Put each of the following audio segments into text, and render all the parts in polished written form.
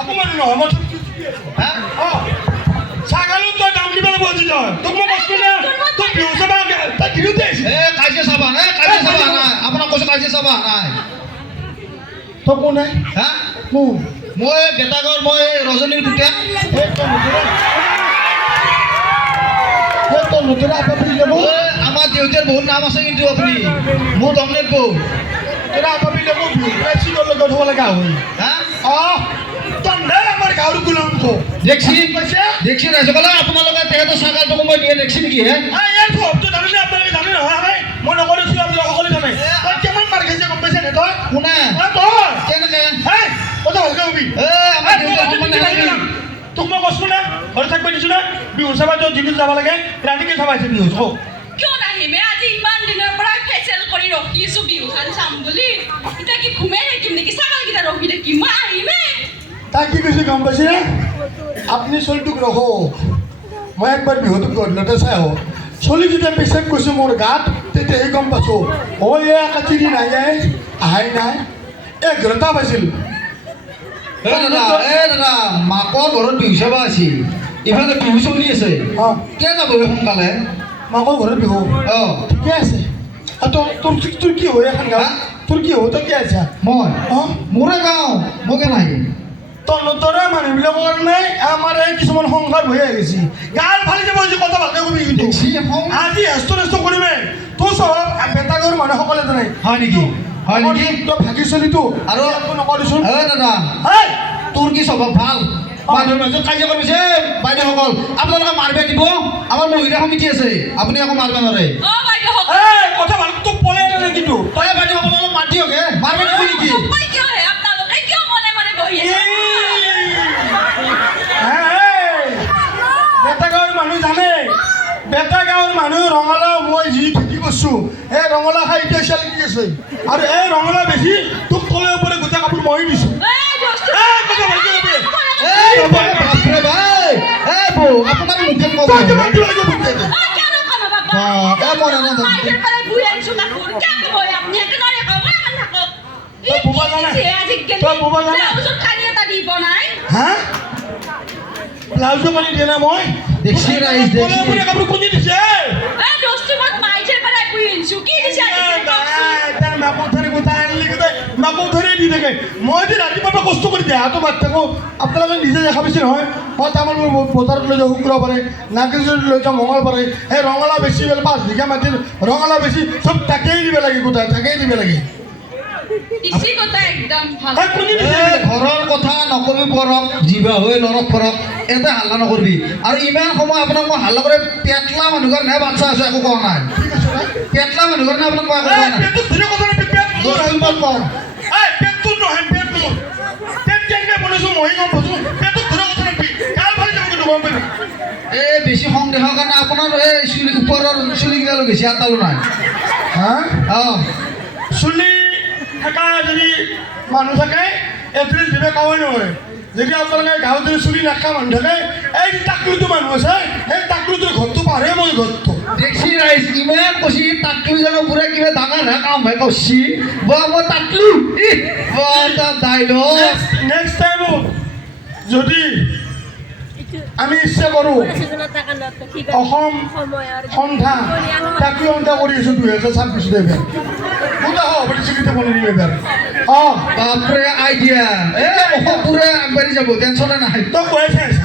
আকৌ মানুহ নহয় মই ছাগালো তই দাম দিব লাগিব আজি তই তোক মই বস্তু নে তই বিহু চাবা তই বিহুতে কাজিয়া চাবা নাই আপোনাক কৈছো কাজিয়া চাবা নাই তই কোন নাই হা কোন মই বেটাগৰ মই ৰজনীৰ পুতেক নতুন আপাপি যাব আমাৰ দেউতাৰ বহুত নাম আছে কিন্তু আপুনি মোৰ গম নেব তোৰা আপাপি যাব প্ৰেসিডেন্ট লগত হব লাগা হই হা তন্দে আমাৰ গাঁৱৰ গুলংক দেখছি ৰাজকলা আপোনালোকে তেহেঁতৰ ছাগালটোকো মই দিয়ে দেখছি নেকি হে ইয়াৰ সবটো জানিলে আপোনালোকে জানে নহয় মই নকৰিছো আপোনালোকে সকলোৱে জানে তই কিমান মাৰ খাইছে গম পাইছে নে তই কোনে তই কেনেকে কথা ভালকে কবি আমাৰ দেউতাৰ সন্মান নাথাকিল তোক মই কৈছো না ঘৰত থাকিব দিছো না বিহু চাবা য'ত জিনিস যাব লাগে ৰাতিকে চাবাইছে বিহু কওক কিয় নাহিমে আজি ইমান দিনৰ পৰা ফেচিয়েল কৰি ৰখিছো বিহুখন চাম বুলি এতিয়া কি ঘুমে থাকিম নেকি ছাগলকেইটা ৰখি থাকিম মই আহিমে তাই কি কৈছে গম পাইছে আপুনি চলিটোক ৰখক মই একবাৰ বিহুটোক গধূলতে চাই আহোঁ চলি যেতিয়া পেচাব কৈছোঁ মোৰ গাত তেতিয়াহে গম পাইছোঁ এই কাটিৰি নাই আহাই নাই 1 ঘণ্টা পাইছিল দাদা মাকৰ ঘৰত বিহু চাবা আছিল ইফালে বিহু চলি আছে কিয় যাব সোনকালে মাকৰ ঘৰত বিহু ঠিকে আছে তোৰ কি হয় এখন গাঁও তোৰ কি হয় তই কি আছা মই মোৰে গাঁও মই কেনে আহিম তলতৰে মানুহবিলাকৰ কাৰণে আমাৰ এই কিছুমান সংসাৰ হৈ আহিছে গাল ফালি যাব যে কথা ভালকে কবি কিন্তু আজি হেষ্ট নেষ্ট কৰিবে তোৰ চব বেটাগৰ মানুহসকলে জানে হয় নেকি তই ভাগি চলিতো আৰু নকৰিছোন দাদা তোৰ কি স্বভাৱ ভাল মানুহৰ মাজত কাজিয়া কৰিছে বাইদেউসকল আপোনালোকে মাৰিব দিব আমাৰ মহিলা সমিতি আছে আপুনি আকৌ মাৰিব নোৱাৰে কথা ভাল তোক পলাই নে কিন্তু তই বাইদেউসকল অলপ মাতি হকে মাৰিব দিব নেকি বেটাগাঁৱৰ মানুহ জানে বেটাগাঁৱৰ মানুহ ৰঙালাও মই যি খেতি কৰিছোঁ এই ৰঙালাও খাই এতিয়া চেলেকি আছে আৰু এই ৰঙালাও বেছি তোক তলে ওপৰে গোটেই কাপোৰ মই দিছোঁ ব্লাউজো পানি দিয়ে না মই দেখছি ৰাইজ দেখছি কাপোৰ কোনে দিছে মাকক ধৰি দি থাকে মই যে ৰাতিপুৱা কষ্ট কৰি দিয়ে হাতো বাদ থাকোঁ আপোনালোকে নিজে দেখা পাইছে নহয় মই তামোল বজাৰত লৈ যাওঁ শুক্ৰবাৰে নাগেশ্বৰী লৈ যাওঁ মঙলবাৰে সেই ৰঙালাও বেছি বোলে 5 বিঘা মাটিৰ ৰঙালাও বেছি চব তাকেই দিব লাগে গোটাই তাকেই দিব লাগে ঘৰৰ কথা নকবি পৰক জিভা হৈ নৰক ফৰক এটা হাল্লা নকৰিবি আৰু ইমান সময় আপোনাক মই হাল্লা কৰি পেটলা মানুহ কাৰণে বাচ্চা আছে একো কোৱা নাই পেটলা মানুহ কাৰণে আপোনাক মই একো কোৱা নাই এই বেছি সংদেহৰ কাৰণে আপোনাৰ এই চুলি ওপৰৰ চুলিকেইটা লৈ গৈছে আটালো নাই চুলি থাকা যদি মানুহ থাকে এপ্ৰিল দিবে কাৱৈ নহয় যদি আপোনালোকে গাঁৱত যদি চুলি নাথকা মানুহ থাকে এই টাকলুটো মানুহ আছে সেই টাকলুটোৰ ঘৰটো পাৰে মই ঘৰটো দেখছি ৰাইজ ইমান কৈছি টাকলু জানো পুৰা কিবা ডাঙৰ কাম হে কৈছি মই টাকলু ডাইলগ নেক্সট টাইম যদি আমি ইচ্ছা কৰোঁ অসম সন্ধ্যা টাকলু সন্ধ্যা কৰি আছোঁ 2026 এবাৰ কোথা হ'ব চিকিৎসা বনাই দিম এবাৰ বাপৰে আইডিয়া অসম পুৰা আগবাঢ়ি যাব টেনশ্যনে নাই তই কৈ চাই আছা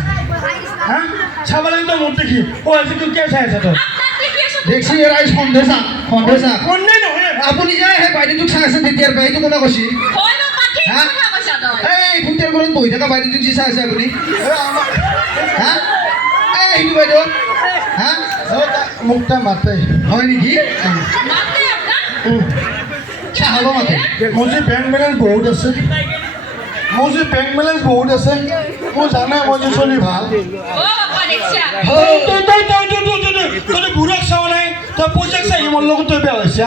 হা চাব লাগে তই মোৰ দেখি আজি তোৰ কিয় চাই আছা তই দেখছি ৰাইজ সন্দেহ নহয় আপুনি যে সেই বাইদেউটোক চাই আছে তেতিয়াৰ পৰা এইটো কোনে কৈছে এই ফুটেৰ ঘৰত বহি থকা বাইদেউটোক যি চাই আছে আপুনি হা এইটো বাইদেউ হা মোক তাই মাতে হয় নেকি চাহাব মাতে মোৰ যে বেংক বেলেঞ্চ বহুত আছে মোৰ জানে মই যে চলি ভাল তই বুঢ়াক চাৱ নাই তই পইচাক চাই মোৰ লগত তই বেয়া হৈছে